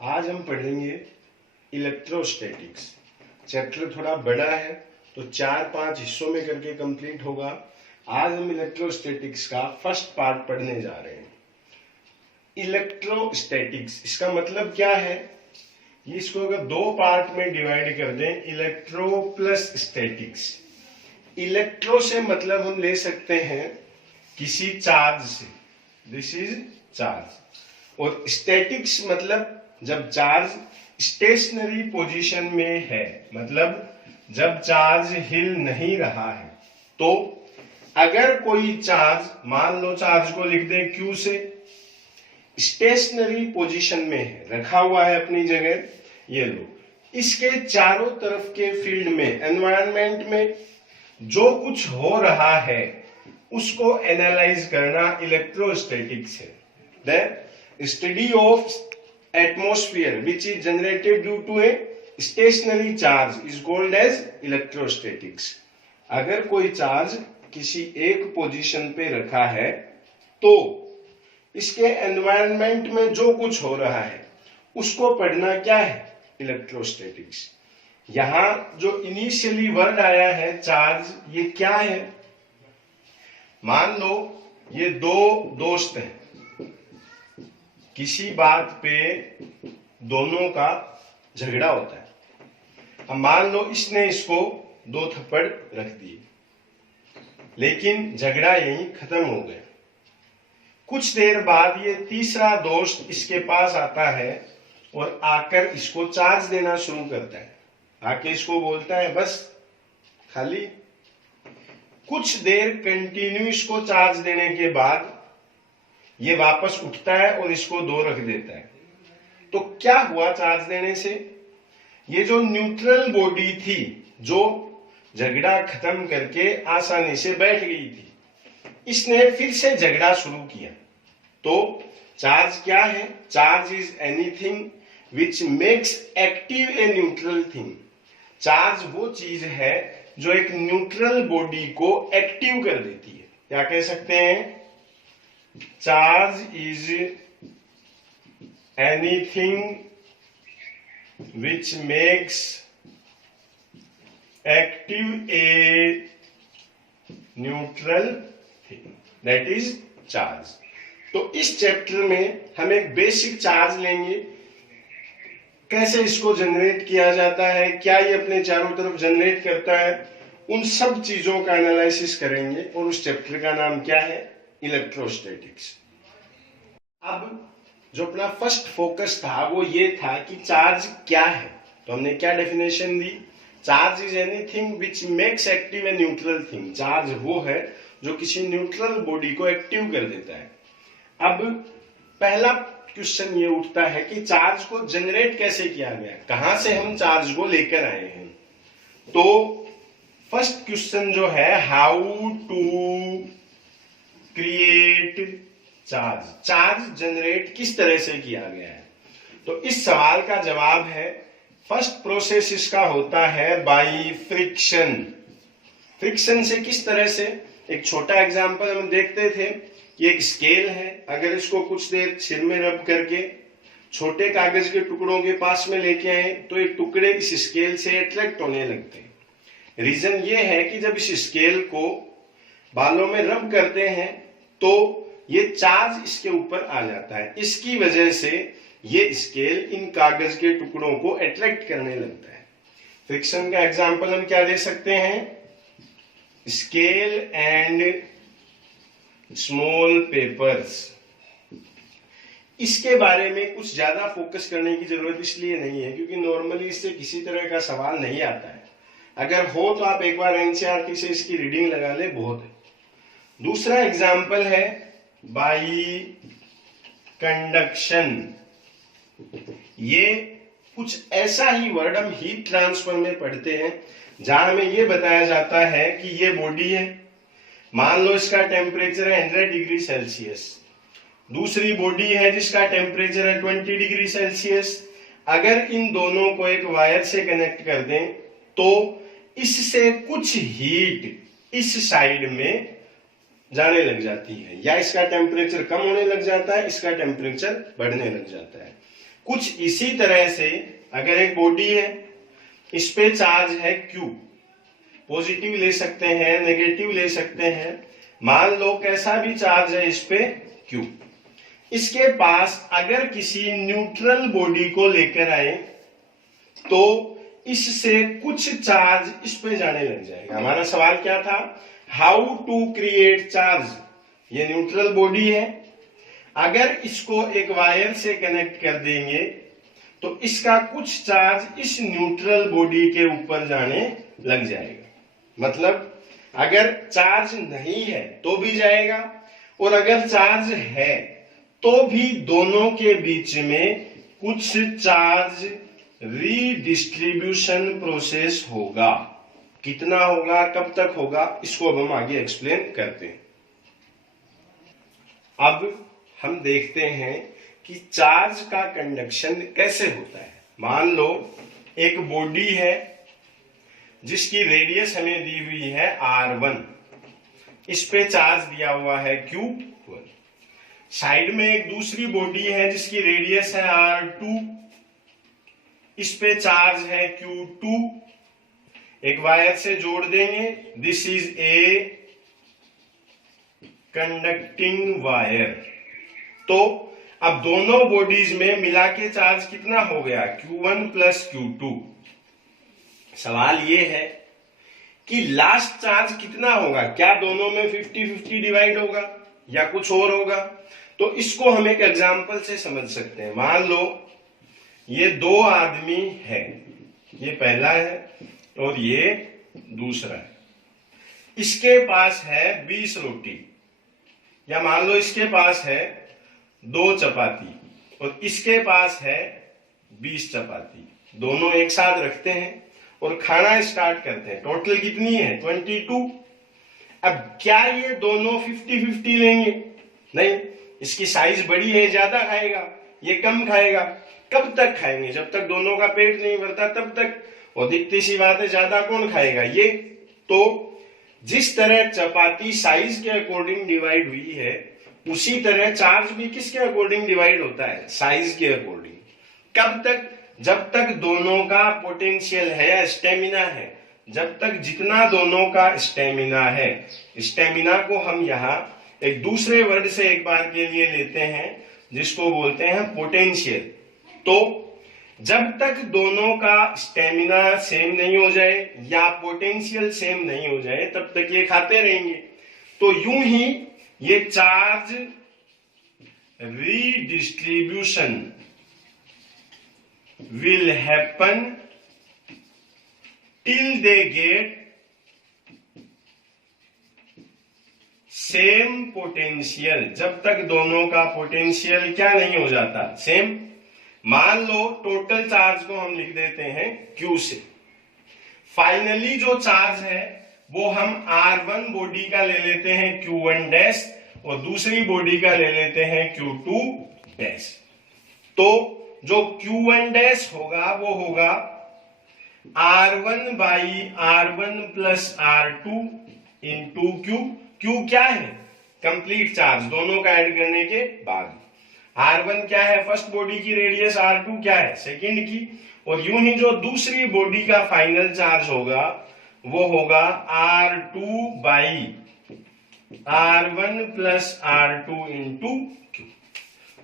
आज हम पढ़ेंगे इलेक्ट्रोस्टैटिक्स। चैप्टर थोड़ा बड़ा है तो 4-5 हिस्सों में करके कंप्लीट होगा। आज हम इलेक्ट्रोस्टैटिक्स का फर्स्ट पार्ट पढ़ने जा रहे हैं। इलेक्ट्रोस्टैटिक्स इसका मतलब क्या है, इसको अगर दो पार्ट में डिवाइड कर दें, इलेक्ट्रो प्लस स्टैटिक्स। इलेक्ट्रो से मतलब हम ले सकते हैं किसी चार्ज से, दिस इज चार्ज, और स्टैटिक्स मतलब जब चार्ज स्टेशनरी पोजीशन में है, मतलब जब चार्ज हिल नहीं रहा है। तो अगर कोई चार्ज, मान लो चार्ज को लिख दें Q से, स्टेशनरी पोजीशन में है, रखा हुआ है अपनी जगह, ये लो, इसके चारों तरफ के फील्ड में, एनवायरनमेंट में जो कुछ हो रहा है उसको एनालाइज करना इलेक्ट्रोस्टैटिक्स है। The study of atmosphere which is generated due to a stationary charge is called as electrostatics। अगर कोई चार्ज किसी एक पोजीशन पे रखा है तो इसके एनवायरनमेंट में जो कुछ हो रहा है उसको पढ़ना क्या है, इलेक्ट्रोस्टैटिक्स। यहां जो इनिशियली वर्ड आया है चार्ज, ये क्या है? मान लो ये दो दोस्त हैं, किसी बात पे दोनों का झगड़ा होता है। अब मान लो इसने इसको 2 थप्पड़ रख दिए, लेकिन झगड़ा यहीं खत्म हो गया। कुछ देर बाद ये तीसरा दोस्त इसके पास आता है और आकर इसको चार्ज देना शुरू करता है। आके इसको बोलता है बस खाली। कुछ देर कंटिन्यू इसको चार्ज देने के बाद ये वापस उठता है और इसको 2 रख देता है। तो क्या हुआ चार्ज देने से? ये जो न्यूट्रल बॉडी थी, जो झगड़ा खत्म करके आसानी से बैठ गई थी, इसने फिर से झगड़ा शुरू किया। तो चार्ज क्या है? Charge is anything which makes active a neutral thing. Charge वो चीज है जो एक न्यूट्रल बॉडी को एक्टिव कर देती है। क्या कह सकते हैं? Charge is anything which makes active a neutral thing, that is charge। तो इस चैप्टर में हम एक बेसिक चार्ज लेंगे, कैसे इसको जनरेट किया जाता है, क्या ये अपने चारों तरफ जनरेट करता है, उन सब चीजों का एनालिसिस करेंगे। और उस चैप्टर का नाम क्या है? इलेक्ट्रोस्टैटिक्स। अब जो अपना फर्स्ट फोकस था वो ये था कि चार्ज क्या है। तो हमने क्या definition the? Charge is anything which makes active a neutral thing. Charge वो है जो किसी न्यूट्रल बॉडी को एक्टिव कर देता है। अब पहला क्वेश्चन ये उठता है कि चार्ज को जनरेट कैसे किया गया, कहां से हम चार्ज को लेकर आए हैं। तो फर्स्ट क्वेश्चन जो है, how to create charge, charge generate किस तरह से किया गया है। तो इस सवाल का जवाब है, फर्स्ट प्रोसेस इसका होता है बाय फ्रिक्शन। फ्रिक्शन से किस तरह से? एक छोटा एग्जांपल हम देखते थे कि एक स्केल है, अगर इसको कुछ देर सिर में रब करके छोटे कागज के टुकड़ों के पास में लेके आए तो ये टुकड़े इस स्केल से अट्रैक्ट होने लगते हैं। रीजन ये है कि जब इस स्केल को बालों में रब करते हैं तो ये चार्ज इसके ऊपर आ जाता है। इसकी वजह से ये स्केल इन कागज के टुकड़ों को अट्रैक्ट करने लगता है। फ्रिक्शन का एग्जांपल हम क्या दे सकते हैं? Scale and small papers. इसके बारे में कुछ ज्यादा फोकस करने की जरूरत इसलिए नहीं है क्योंकि नॉर्मली इससे किसी तरह का सवाल नहीं आता है। अगर हो तो आप एक बार एनसीईआरटी से इसकी रीडिंग लगा ले, बहुत है। दूसरा एग्जाम्पल है बाई कंडक्शन। ये कुछ ऐसा ही वर्ड हम हीट ट्रांसफर में पढ़ते हैं जहां हमें ये बताया जाता है कि ये बॉडी है, मान लो इसका टेम्परेचर है 100 डिग्री सेल्सियस, दूसरी बॉडी है जिसका टेम्परेचर है 20 डिग्री सेल्सियस। अगर इन दोनों को एक वायर से कनेक्ट कर दें तो इससे कुछ हीट इस साइड में जाने लग जाती है, या इसका टेम्परेचर कम होने लग जाता है, इसका टेम्परेचर बढ़ने लग जाता है। कुछ इसी तरह से अगर एक बॉडी है, इस पे चार्ज है Q, पॉजिटिव ले सकते हैं, नेगेटिव ले सकते हैं, मान लो कैसा भी चार्ज है इस पे Q, इसके पास अगर किसी न्यूट्रल बॉडी को लेकर आए तो इससे कुछ चार्ज इस पे जाने लग जाएगा। हमारा सवाल क्या था, हाउ टू क्रिएट चार्ज। ये न्यूट्रल बॉडी है, अगर इसको एक वायर से कनेक्ट कर देंगे तो इसका कुछ चार्ज इस न्यूट्रल बॉडी के ऊपर जाने लग जाएगा। मतलब अगर चार्ज नहीं है तो भी जाएगा, और अगर चार्ज है तो भी दोनों के बीच में कुछ चार्ज रीडिस्ट्रीब्यूशन प्रोसेस होगा। कितना होगा, कब तक होगा, इसको अब हम आगे एक्सप्लेन करते हैं। अब हम देखते हैं कि चार्ज का कंडक्शन कैसे होता है। मान लो एक बॉडी है जिसकी रेडियस हमें दी हुई है R1, इस पे चार्ज दिया हुआ है Q1। साइड में एक दूसरी बॉडी है जिसकी रेडियस है R2, इस पे चार्ज है Q2। एक वायर से जोड़ देंगे, this is a conducting wire. तो अब दोनों बॉडीज में मिला के चार्ज कितना हो गया, Q1 प्लस Q2। सवाल ये है कि लास्ट चार्ज कितना होगा, क्या दोनों में 50-50 डिवाइड होगा या कुछ और होगा। तो इसको हम एक एग्जांपल से समझ सकते हैं। मान लो ये दो आदमी है, ये पहला है और ये दूसरा है। इसके पास है 20 रोटी, या मान लो इसके पास है 2 चपाती और इसके पास है 20 चपाती। दोनों एक साथ रखते हैं और खाना स्टार्ट करते हैं। टोटल कितनी है, 22। अब क्या ये दोनों 50-50 लेंगे, नहीं, इसकी साइज बड़ी है, ज्यादा खाएगा, ये कम खाएगा। कब तक खाएंगे, जब तक दोनों का पेट नहीं भरता तब तक। और दिखती सी बात है, ज्यादा कौन खाएगा, ये। तो जिस तरह चपाती साइज के अकॉर्डिंग डिवाइड हुई है, उसी तरह चार्ज भी किसके अकॉर्डिंग डिवाइड होता है, साइज के अकॉर्डिंग। कब तक, जब तक दोनों का पोटेंशियल है या स्टेमिना है, जब तक जितना दोनों का स्टेमिना है। स्टेमिना को हम यहाँ एक दूसरे वर्ड से एक बार के लिए लेते हैं जिसको बोलते हैं पोटेंशियल। तो जब तक दोनों का स्टेमिना सेम नहीं हो जाए या पोटेंशियल सेम नहीं हो जाए तब तक ये खाते रहेंगे। तो यूं ही ये charge redistribution will happen till they get same potential. जब तक दोनों का पोटेंशियल क्या नहीं हो जाता, सेम। मान लो टोटल चार्ज को हम लिख देते हैं Q से। फाइनली जो चार्ज है वो हम R1 बॉडी का ले लेते हैं Q1 डैश और दूसरी बॉडी का ले लेते हैं Q2 डैश। तो जो Q1 डैश होगा वो होगा R1 by R1 plus R2 into Q। Q क्या है, कंप्लीट चार्ज दोनों का ऐड करने के बाद। R1 क्या है, फर्स्ट बॉडी की रेडियस, R2 क्या है, सेकेंड की। और यूं ही जो दूसरी बॉडी का फाइनल चार्ज होगा वो होगा R2 by R1 plus R2 into Q।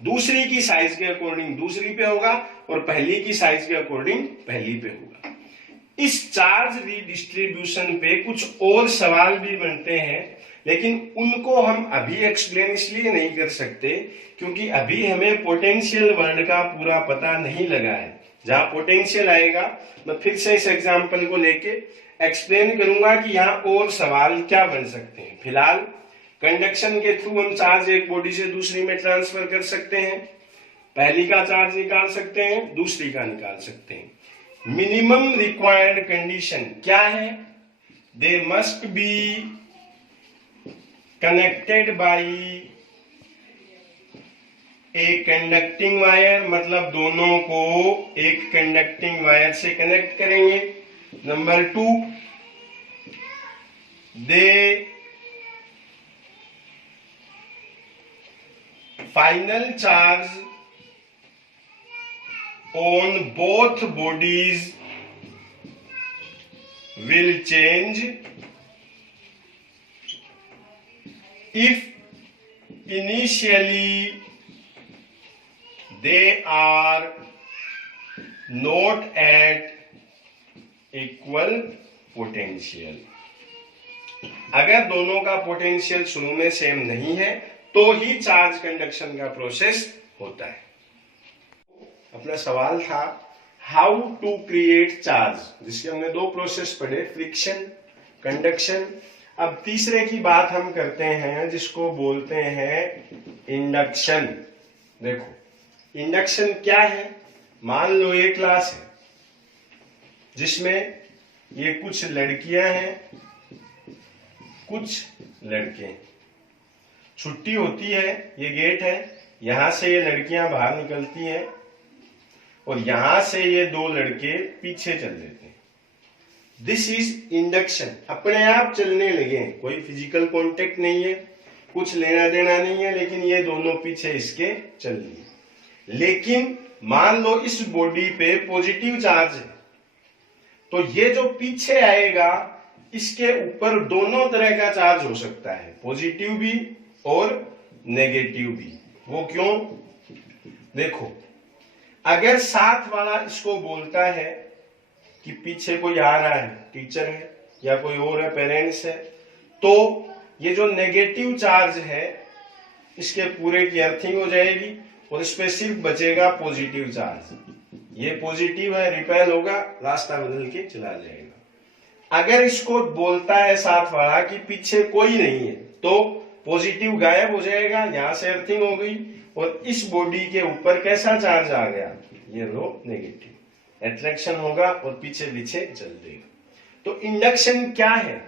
दूसरी की साइज के अकॉर्डिंग दूसरी पे होगा और पहली की साइज के अकॉर्डिंग पहली पे होगा। इस चार्ज रिडिस्ट्रीब्यूशन पे कुछ और सवाल भी बनते हैं, लेकिन उनको हम अभी एक्सप्लेन इसलिए नहीं कर सकते क्योंकि अभी हमें पोटेंशियल वर्ड का पूरा पता नहीं लगा है। जहां पोटेंशियल आएगा मैं फिर से इस एग्जांपल को लेके एक्सप्लेन करूंगा कि यहाँ और सवाल क्या बन सकते हैं। फिलहाल कंडक्शन के थ्रू हम चार्ज एक बॉडी से दूसरी में ट्रांसफर कर सकते हैं। पहली का चार्ज निकाल सकते हैं, दूसरी का निकाल सकते हैं। मिनिमम रिक्वायर्ड कंडीशन क्या है, they must be connected by a conducting wire, मतलब दोनों को एक कंडक्टिंग वायर से कनेक्ट करेंगे। Number 2, they final charge on both bodies will change if initially they are not at equal potential। अगर दोनों का पोटेंशियल शुरू में सेम नहीं है तो ही चार्ज कंडक्शन का प्रोसेस होता है। अपना सवाल था हाउ टू क्रिएट चार्ज, जिसके हमने दो प्रोसेस पढ़े, फ्रिक्शन, कंडक्शन। अब तीसरे की बात हम करते हैं जिसको बोलते हैं इंडक्शन। देखो इंडक्शन क्या है, मान लो ये क्लास है जिसमें ये कुछ लड़कियां हैं, कुछ लड़के, छुट्टी होती है, ये गेट है, यहां से ये लड़कियां बाहर निकलती हैं और यहां से ये दो लड़के पीछे चल देते हैं। दिस इज इंडक्शन, अपने आप चलने लगे, कोई फिजिकल कांटेक्ट नहीं है, कुछ लेना देना नहीं है, लेकिन ये दोनों पीछे इसके चल लिए। लेकिन मान लो इस बॉडी पे पॉजिटिव चार्ज है तो ये जो पीछे आएगा इसके ऊपर दोनों तरह का चार्ज हो सकता है, पॉजिटिव भी और नेगेटिव भी। वो क्यों? देखो अगर साथ वाला इसको बोलता है कि पीछे कोई आ रहा है, टीचर है या कोई और है, पेरेंट्स है, तो ये जो नेगेटिव चार्ज है इसके पूरे की अर्थिंग हो जाएगी और इस पे सिर्फ बचेगा पॉजिटिव चार्ज। ये पॉजिटिव है, रिपेल होगा, रास्ता बदल के चला जाएगा। अगर इसको बोलता है साथ वाला कि पीछे कोई नहीं है तो पॉजिटिव गायब हो जाएगा, यहां से अर्थिंग हो गई और इस बॉडी के ऊपर कैसा चार्ज आ गया, ये लो नेगेटिव, अट्रैक्शन होगा और पीछे पीछे चल देगा। तो इंडक्शन क्या है?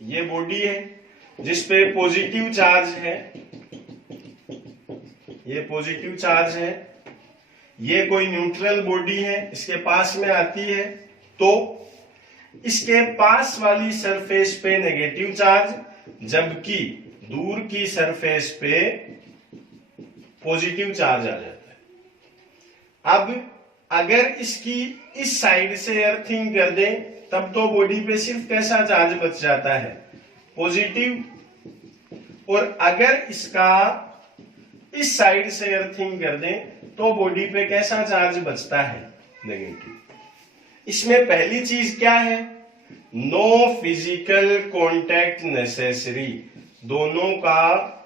ये बॉडी है जिसपे पॉजिटिव चार्ज है, ये पॉजिटिव चार्ज है, ये कोई न्यूट्रल बॉडी है, इसके पास में आती है तो इसके पास वाली सरफेस पे नेगेटिव चार्ज, जबकि दूर की सरफेस पे पॉजिटिव चार्ज आ जाता है। अब अगर इसकी इस साइड से अर्थिंग कर दें तब तो बॉडी पे सिर्फ कैसा चार्ज बच जाता है, पॉजिटिव, और अगर इसका इस साइड से अर्थिंग कर दें तो बॉडी पे कैसा चार्ज बचता है, नेगेटिव। इसमें पहली चीज क्या है, नो फिजिकल कांटेक्ट नेसेसरी, दोनों का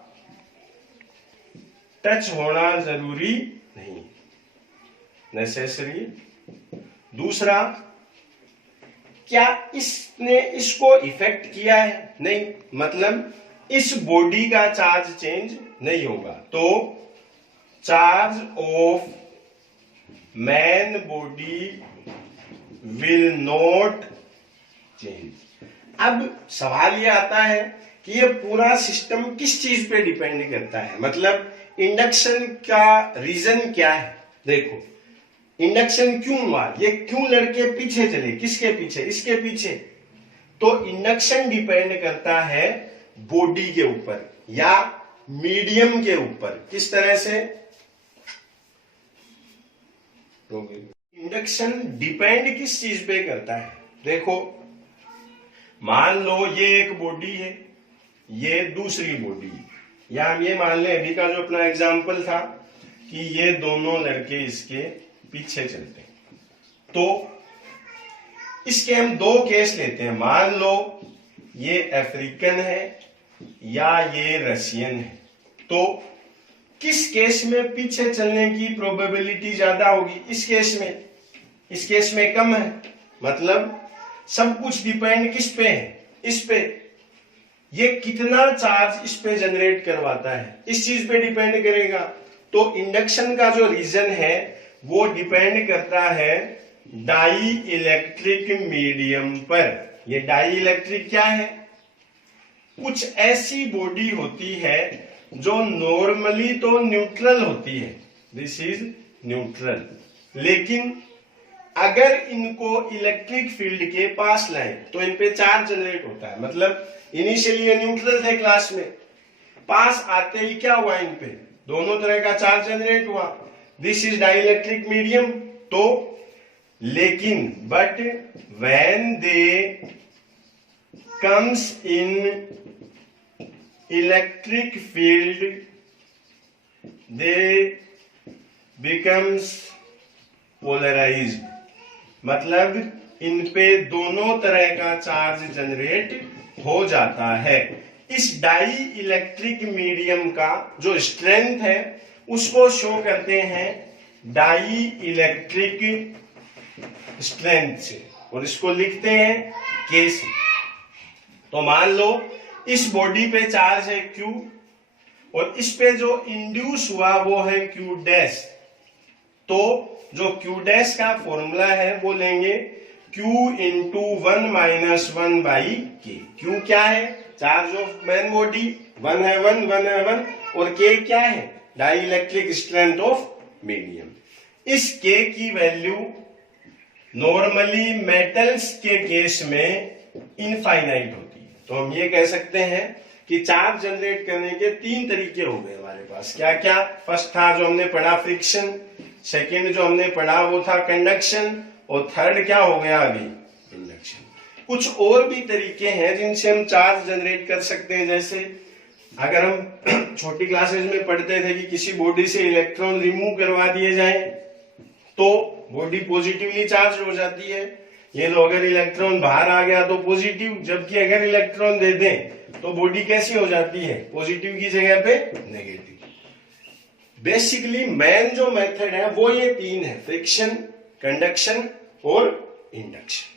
टच होना जरूरी नहीं, नेसेसरी। दूसरा, क्या इसने इसको इफेक्ट किया है, नहीं, मतलब इस बॉडी का चार्ज चेंज नहीं होगा, तो charge of man body will not change. अब सवाल ये आता है कि ये पूरा सिस्टम किस चीज पे डिपेंड करता है, मतलब इंडक्शन का रीजन क्या है। देखो इंडक्शन क्यों हुआ, ये क्यों लड़के पीछे चले, किसके पीछे, इसके पीछे, तो इंडक्शन डिपेंड करता है बॉडी के ऊपर या मीडियम के ऊपर। किस तरह से? इंडक्शन डिपेंड किस चीज पे करता है, देखो मान लो ये एक बॉडी है, ये दूसरी बॉडी, या हम ये मान लें अभी का जो अपना एग्जाम्पल था कि ये दोनों लड़के इसके पीछे चलते हैं, तो इसके हम दो केस लेते हैं। मान लो ये अफ्रीकन है या ये रशियन है, तो किस केस में पीछे चलने की प्रोबेबिलिटी ज्यादा होगी, इस केस में, इस केस में कम है। मतलब सब कुछ डिपेंड किस पे है, इस पे, ये कितना चार्ज इस पे जनरेट करवाता है, इस चीज पे डिपेंड करेगा। तो इंडक्शन का जो रीजन है वो डिपेंड करता है डाई इलेक्ट्रिक मीडियम पर। ये डाई इलेक्ट्रिक क्या है, कुछ ऐसी बॉडी होती है जो नॉर्मली तो न्यूट्रल होती है, दिस इज न्यूट्रल, लेकिन अगर इनको इलेक्ट्रिक फील्ड के पास लाए तो इन पे चार्ज जनरेट होता है। मतलब इनिशियली ये न्यूट्रल थे क्लास में, पास आते ही क्या हुआ, इन पे दोनों तरह का चार्ज जनरेट हुआ, दिस इज डाइलेक्ट्रिक मीडियम। तो लेकिन but when they comes in electric field they becomes polarized, मतलब इन पे दोनों तरह का चार्ज जनरेट हो जाता है। इस डाई इलेक्ट्रिक मीडियम का जो स्ट्रेंथ है उसको शो करते हैं डाई इलेक्ट्रिक स्ट्रेंथ से, और इसको लिखते हैं K से। तो मान लो इस बॉडी पे चार्ज है Q और इस पे जो इंड्यूस हुआ वो है Q डैश, तो जो Q डैश का फॉर्मूला है वो लेंगे Q into 1 minus 1 by K। Q क्या है? चार्ज ऑफ मेन बॉडी, 1 है 1, 1 है 1, और K क्या है? Dielectric strength of medium. इस K की वैल्यू नॉर्मली मेटल्स के केस में इनफाइनाइट होती है। तो हम ये कह सकते हैं कि चार्ज जनरेट करने के 3 तरीके हो गए हमारे पास। क्या क्या? फर्स्ट था जो हमने पढ़ा फ्रिक्शन, सेकंड जो हमने पढ़ा वो था कंडक्शन, और थर्ड क्या हो गया अभी? इंडक्शन। कुछ और भी तरीके हैं जिनसे हम चार्ज जनरेट कर सकते हैं। जैसे अगर हम छोटी क्लासेस में पढ़ते थे कि किसी बॉडी से इलेक्ट्रॉन रिमूव करवा दिए जाए तो बॉडी पॉजिटिवली चार्ज हो जाती है। ये लो, अगर इलेक्ट्रॉन बाहर आ गया तो पॉजिटिव, जबकि अगर इलेक्ट्रॉन दे दें तो बॉडी कैसी हो जाती है? पॉजिटिव की जगह पे नेगेटिव। बेसिकली मेन जो मेथड है वो ये 3 है, फ्रिक्शन, कंडक्शन और इंडक्शन।